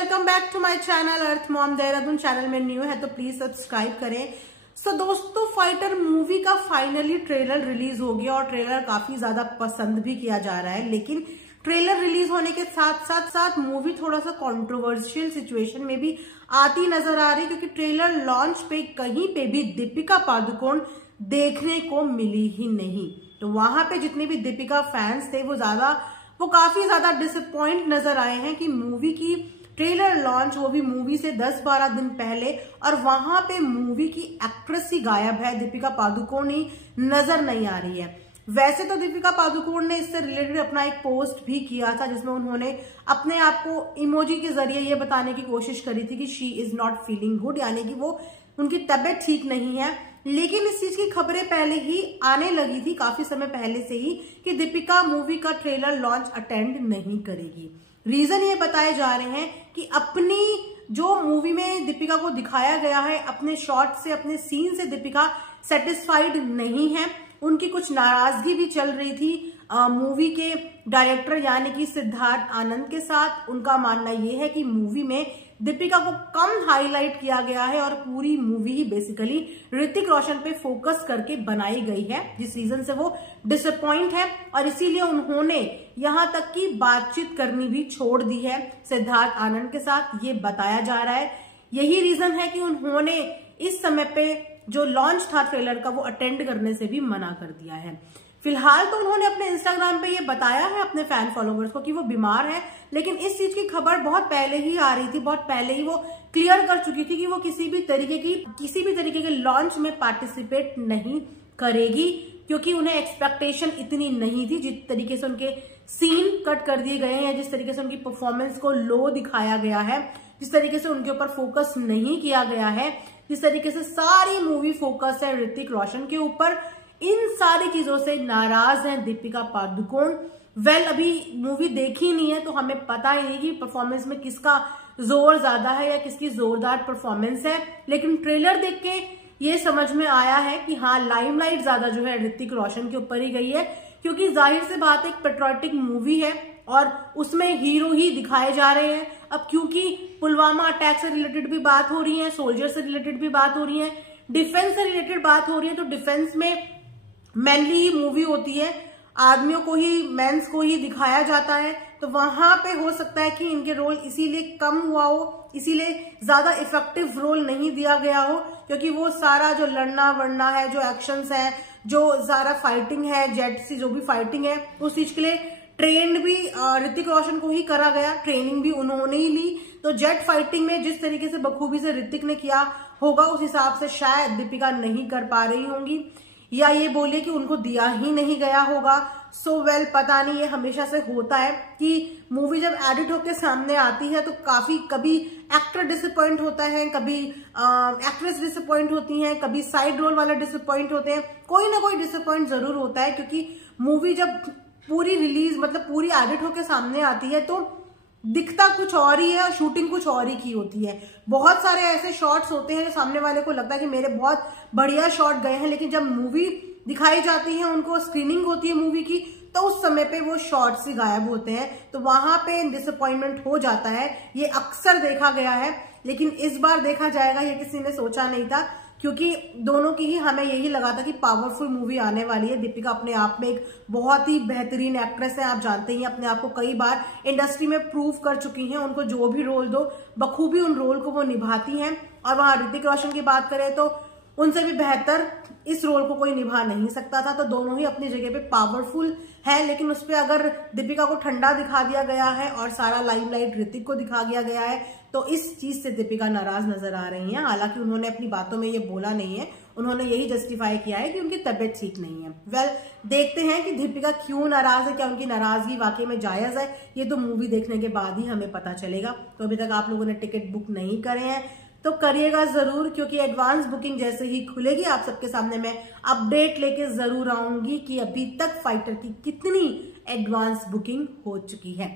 Welcome back to my channel Arth mom Dehradun. Channel में new है तो प्लीज सब्सक्राइब करें। दोस्तों, फाइटर मूवी का फाइनली ट्रेलर रिलीज हो गया और ट्रेलर काफी ज्यादा पसंद भी किया जा रहा है। लेकिन ट्रेलर रिलीज होने के साथ साथ मूवी थोड़ा सा कंट्रोवर्शियल सिचुएशन में भी आती नजर आ रही, क्योंकि ट्रेलर लॉन्च पे कहीं पे भी दीपिका पादुकोण देखने को मिली ही नहीं। तो वहां पे जितने भी दीपिका फैंस थे वो काफी ज्यादा डिसअपॉइंट नजर आए हैं कि मूवी की ट्रेलर लॉन्च, वो भी मूवी से 10-12 दिन पहले, और वहां पे मूवी की एक्ट्रेस ही गायब है, दीपिका पादुकोण ही नजर नहीं आ रही है। वैसे तो दीपिका पादुकोण ने इससे रिलेटेड अपना एक पोस्ट भी किया था जिसमें उन्होंने अपने आप को इमोजी के जरिए ये बताने की कोशिश करी थी कि she is not feeling good, यानी कि वो उनकी तबीयत ठीक नहीं है। लेकिन इस चीज की खबरें पहले ही आने लगी थी, काफी समय पहले से ही, कि दीपिका मूवी का ट्रेलर लॉन्च अटेंड नहीं करेगी। रीजन ये बताए जा रहे हैं कि अपनी जो मूवी में दीपिका को दिखाया गया है, अपने शॉट से, अपने सीन से दीपिका सेटिस्फाइड नहीं है। उनकी कुछ नाराजगी भी चल रही थी मूवी के डायरेक्टर यानी कि सिद्धार्थ आनंद के साथ। उनका मानना यह है कि मूवी में दीपिका को कम हाईलाइट किया गया है और पूरी मूवी ही बेसिकली ऋतिक रोशन पे फोकस करके बनाई गई है, जिस रीजन से वो डिसअपॉइंट है और इसीलिए उन्होंने यहां तक की बातचीत करनी भी छोड़ दी है सिद्धार्थ आनंद के साथ, ये बताया जा रहा है। यही रीजन है कि उन्होंने इस समय पे जो लॉन्च था ट्रेलर का वो अटेंड करने से भी मना कर दिया है। फिलहाल तो उन्होंने अपने इंस्टाग्राम पे ये बताया है अपने फैन फॉलोवर्स को कि वो बीमार है, लेकिन इस चीज की खबर बहुत पहले ही आ रही थी, बहुत पहले ही वो क्लियर कर चुकी थी कि वो किसी भी तरीके के लॉन्च में पार्टिसिपेट नहीं करेगी, क्योंकि उन्हें एक्सपेक्टेशन इतनी नहीं थी। जिस तरीके से उनके सीन कट कर दिए गए हैं, जिस तरीके से उनकी परफॉर्मेंस को लो दिखाया गया है, जिस तरीके से उनके ऊपर फोकस नहीं किया गया है, जिस तरीके से सारी मूवी फोकस है ऋतिक रोशन के ऊपर, इन सारी चीजों से नाराज हैं दीपिका पादुकोण। अभी मूवी देखी नहीं है तो हमें पता ही नहीं कि परफॉर्मेंस में किसका जोर ज्यादा है या किसकी जोरदार परफॉर्मेंस है, लेकिन ट्रेलर देख के ये समझ में आया है कि हाँ, लाइमलाइट ज्यादा जो है ऋतिक रोशन के ऊपर ही गई है, क्योंकि जाहिर सी बात एक पेट्रियोटिक मूवी है और उसमें हीरो ही दिखाए जा रहे हैं। अब क्योंकि पुलवामा अटैक से रिलेटेड भी बात हो रही है, सोल्जर से रिलेटेड भी बात हो रही है, डिफेंस से रिलेटेड बात हो रही है, तो डिफेंस में मैनली ही मूवी होती है, आदमियों को ही, मेंस को ही दिखाया जाता है, तो वहां पे हो सकता है कि इनके रोल इसीलिए कम हुआ हो, इसीलिए ज्यादा इफेक्टिव रोल नहीं दिया गया हो, क्योंकि वो सारा जो लड़ना वड़ना है, जो एक्शंस है, जो सारा फाइटिंग है, जेट सी जो भी फाइटिंग है, उस चीज के लिए ट्रेंड भी ऋतिक रोशन को ही करा गया, ट्रेनिंग भी उन्होंने ही ली। तो जेट फाइटिंग में जिस तरीके से बखूबी से ऋतिक ने किया होगा, उस हिसाब से शायद दीपिका नहीं कर पा रही होंगी, या ये बोलिए कि उनको दिया ही नहीं गया होगा। पता नहीं, ये हमेशा से होता है कि मूवी जब एडिट होकर सामने आती है तो कभी एक्टर डिसअपॉइंट होता है, कभी एक्ट्रेस डिसअपॉइंट होती हैं, कभी साइड रोल वाले डिसअपॉइंट होते हैं, कोई ना कोई डिसअपॉइंट जरूर होता है, क्योंकि मूवी जब पूरी रिलीज मतलब पूरी एडिट होकर सामने आती है तो दिखता कुछ और ही है और शूटिंग कुछ और ही की होती है। बहुत सारे ऐसे शॉट्स होते हैं जो सामने वाले को लगता है कि मेरे बहुत बढ़िया शॉट गए हैं, लेकिन जब मूवी दिखाई जाती है, उनको स्क्रीनिंग होती है मूवी की, तो उस समय पे वो शॉट्स ही गायब होते हैं, तो वहां पे डिसअपॉइंटमेंट हो जाता है। ये अक्सर देखा गया है, लेकिन इस बार देखा जाएगा ये किसी ने सोचा नहीं था, क्योंकि दोनों की ही हमें यही लगा था कि पावरफुल मूवी आने वाली है। दीपिका अपने आप में एक बहुत ही बेहतरीन एक्ट्रेस है, आप जानते ही अपने आप को कई बार इंडस्ट्री में प्रूव कर चुकी हैं, उनको जो भी रोल दो बखूबी उन रोल को वो निभाती हैं। और वहां ऋतिक रोशन की बात करें तो उनसे भी बेहतर इस रोल को कोई निभा नहीं सकता था, तो दोनों ही अपनी जगह पे पावरफुल है। लेकिन उस पर अगर दीपिका को ठंडा दिखा दिया गया है और सारा लाइमलाइट ऋतिक को दिखा दिया गया है, तो इस चीज से दीपिका नाराज नजर आ रही हैं। हालांकि उन्होंने अपनी बातों में ये बोला नहीं है, उन्होंने यही जस्टिफाई किया है कि उनकी तबीयत ठीक नहीं है। देखते हैं कि दीपिका क्यों नाराज है, क्या उनकी नाराजगी वाकई में जायज है, ये तो मूवी देखने के बाद ही हमें पता चलेगा। तो अभी तक आप लोगों ने टिकट बुक नहीं करे हैं तो करिएगा जरूर, क्योंकि एडवांस बुकिंग जैसे ही खुलेगी आप सबके सामने मैं अपडेट लेके जरूर आऊंगी कि अभी तक फाइटर की कितनी एडवांस बुकिंग हो चुकी है।